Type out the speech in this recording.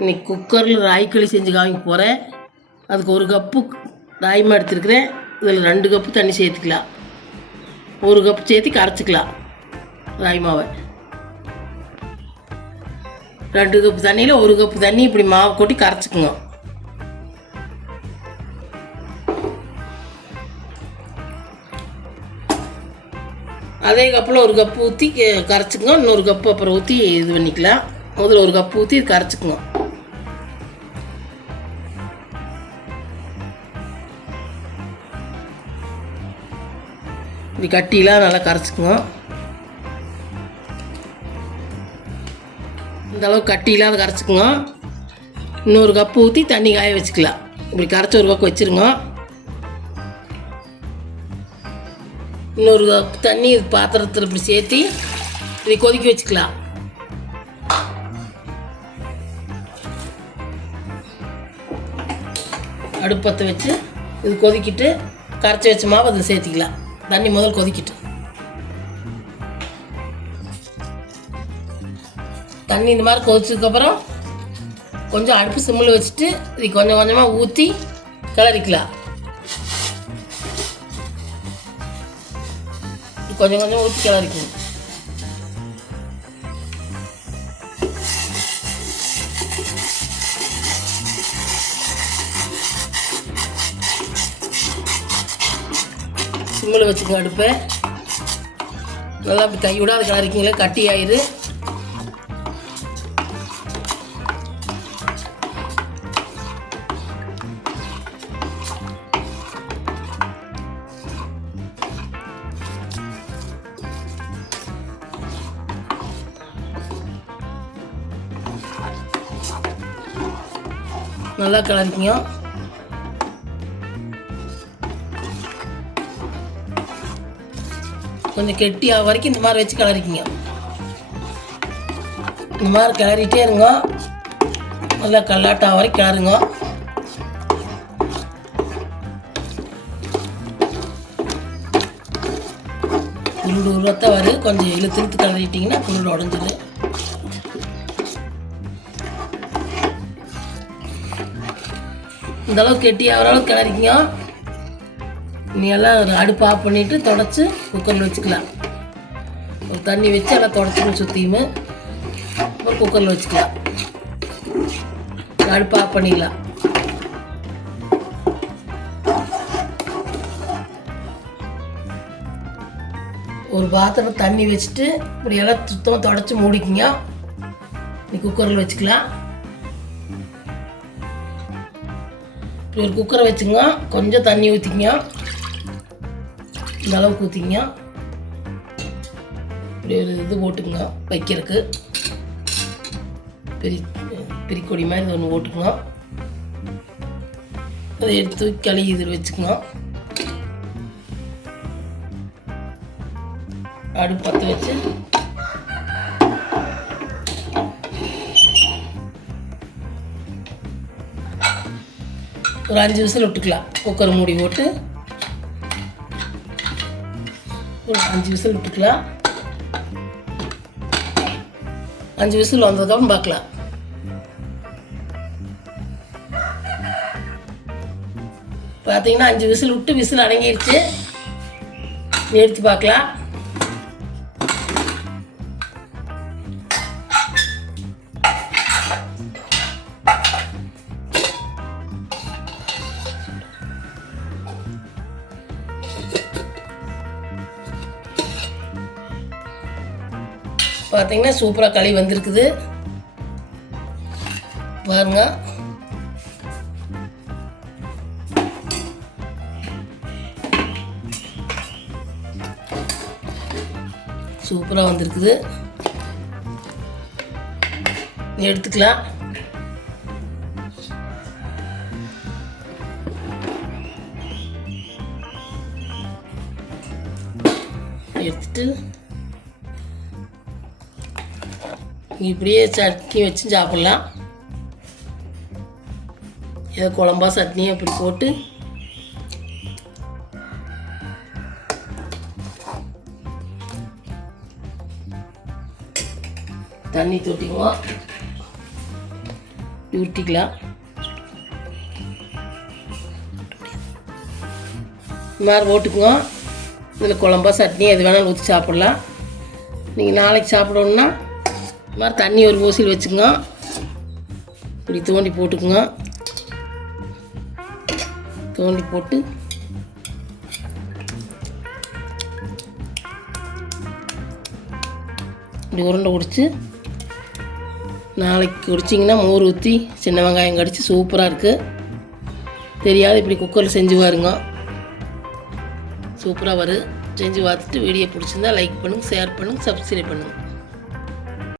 இன்றைக்கி குக்கரில் ராகி களி செஞ்சு காமிக்க போகிறேன். அதுக்கு 1 கப்பு ராகிமா எடுத்துருக்கிறேன். இதில் 2 கப்பு தண்ணி சேர்த்துக்கலாம். 1 கப்பு சேர்த்து கரைச்சிக்கலாம். ராகிமாவை 2 கப்பு தண்ணியில் 1 கப்பு தண்ணி இப்படி மாவு கொட்டி கரைச்சிக்குங்க. அதே கப்பில் 1 கப்பு ஊற்றி கரைச்சிக்குங்க. இன்னொரு கப்பு அப்புறம் ஊற்றி இது பண்ணிக்கலாம். முதல்ல 1 கப்பு ஊற்றி கரைச்சிக்குங்க. இப்படி கட்டிலாம் நல்லா கரைச்சிக்குங்க. இந்த அளவு கட்டிலாம் அதை கரைச்சிக்குங்க. இன்னொரு கப்பு ஊற்றி தண்ணி காய வச்சுக்கலாம். இப்படி கரைச்சி ஒரு பக்கம் வச்சுருங்க. இன்னொரு கப்பு தண்ணி பாத்திரத்தில் இப்படி சேர்த்து இதை கொதிக்க வச்சுக்கலாம். அடுப்பத்தை வச்சு இது கொதிக்கிட்டு கரைச்சி வச்ச மாவு அதில் சேர்த்திக்கலாம். தண்ணி முதல் கொதிக்கிட்டு தண்ணி இந்த மாதிரி கொதிச்சதுக்கப்புறம் கொஞ்சம் அடுப்பு சிம்மில் வச்சுட்டு இது கொஞ்சம் கொஞ்சமாக ஊற்றி கிளறிக்கலாம். கொஞ்சம் கொஞ்சம் ஊற்றி கிளறிக்கணும். சிம்மில் வச்சுக்கோங்க. அடுப்பை நல்லா அப்படி கையோட அது கிளறிக்கிங்களே கட்டி ஆயிரு. நல்லா கிளறிக்கிங்க. கொஞ்சம் கெட்டியாக வரைக்கும் இந்த மாதிரி வச்சு கிளறிக்கிங்க. இந்த மாதிரி கிளறிட்டே இருங்க. நல்லா கல்லாட்டா வரைக்கும் கிளறுங்க. குருடு உருவத்தை வரும். கொஞ்சம் இழுத்து இழுத்து கிளறிட்டிங்கன்னா குருடு உடஞ்சிது. இந்தளவுக்கு கெட்டியாக அளவுக்கு கிளறிக்கிங்க. நீ எல்லாம் அடுப்பு ஆஃப் பண்ணிவிட்டு தொடச்சி குக்கரில் வச்சுக்கலாம். ஒரு தண்ணி வச்சு எல்லாம் தொடச்சின்னு சுற்றியுமே அப்புறம் குக்கரில் வச்சுக்கலாம். அடுப்பு ஆஃப் பண்ணிக்கலாம். ஒரு பாத்திரம் தண்ணி வச்சுட்டு இப்படி எல்லாம் சுத்தமாக தொடச்சி மூடிக்கிங்க. நீ குக்கரில் வச்சுக்கலாம். இப்படி ஒரு குக்கரை வச்சுங்க. கொஞ்சம் தண்ணி ஊற்றிக்கிங்க. இந்த அளவுக்கு ஊற்றிங்க. இப்படி ஒரு இது போட்டுக்குங்க வைக்கிறதுக்கு. பிரிக்கொடி மாதிரி இது ஒன்று போட்டுக்குங்க. அதை எடுத்து களி இதில் வச்சுக்குங்க. அடுப்பு பற்ற வச்சு ஒரு 5 விசில் விட்டுக்கலாம். குக்கர் மூடி போட்டு ஒரு 5 விசில் விட்டுக்கலாம். 5 விசில் வந்ததும் பார்க்கலாம். பார்த்தீங்கன்னா 5 விசில் விட்டு விசில் அடங்கிடுச்சு. எடுத்து பார்க்கலாம். பார்த்தீங்கன்னா சூப்பராக களி வந்திருக்குது பாருங்க. சூப்பராக வந்திருக்குது. எடுத்துக்கலாம். எடுத்துட்டு இப்படியே சட்னி வச்சு சாப்பிட்லாம். ஏதோ குழம்பா சட்னியை அப்படி போட்டு தண்ணி தொட்டிக்குவோம். உருட்டிக்கலாம். இந்த மாதிரி போட்டுக்குங்க. இதில் குழம்பா சட்னி எது வேணாலும் ஊற்றி சாப்பிட்லாம். நீங்கள் நாளைக்கு சாப்பிடணுன்னா இந்த மாதிரி தண்ணி ஒரு ஊசியில் வச்சுக்கோங்க. இப்படி தோண்டி போட்டுக்குங்க. தோண்டி போட்டு இப்படி உருண்டை குடிச்சு நாளைக்கு குடிச்சிங்கன்னா மோர் ஊற்றி சின்ன வெங்காயம் கடிச்சு சூப்பராக இருக்குது. தெரியாது இப்படி குக்கரில் செஞ்சு பாருங்க, சூப்பராக வரும். செஞ்சு பார்த்துட்டு வீடியோ பிடிச்சிருந்தா லைக் பண்ணுங்கள், ஷேர் பண்ணுங்கள், சப்ஸ்கிரைப் பண்ணுங்கள்.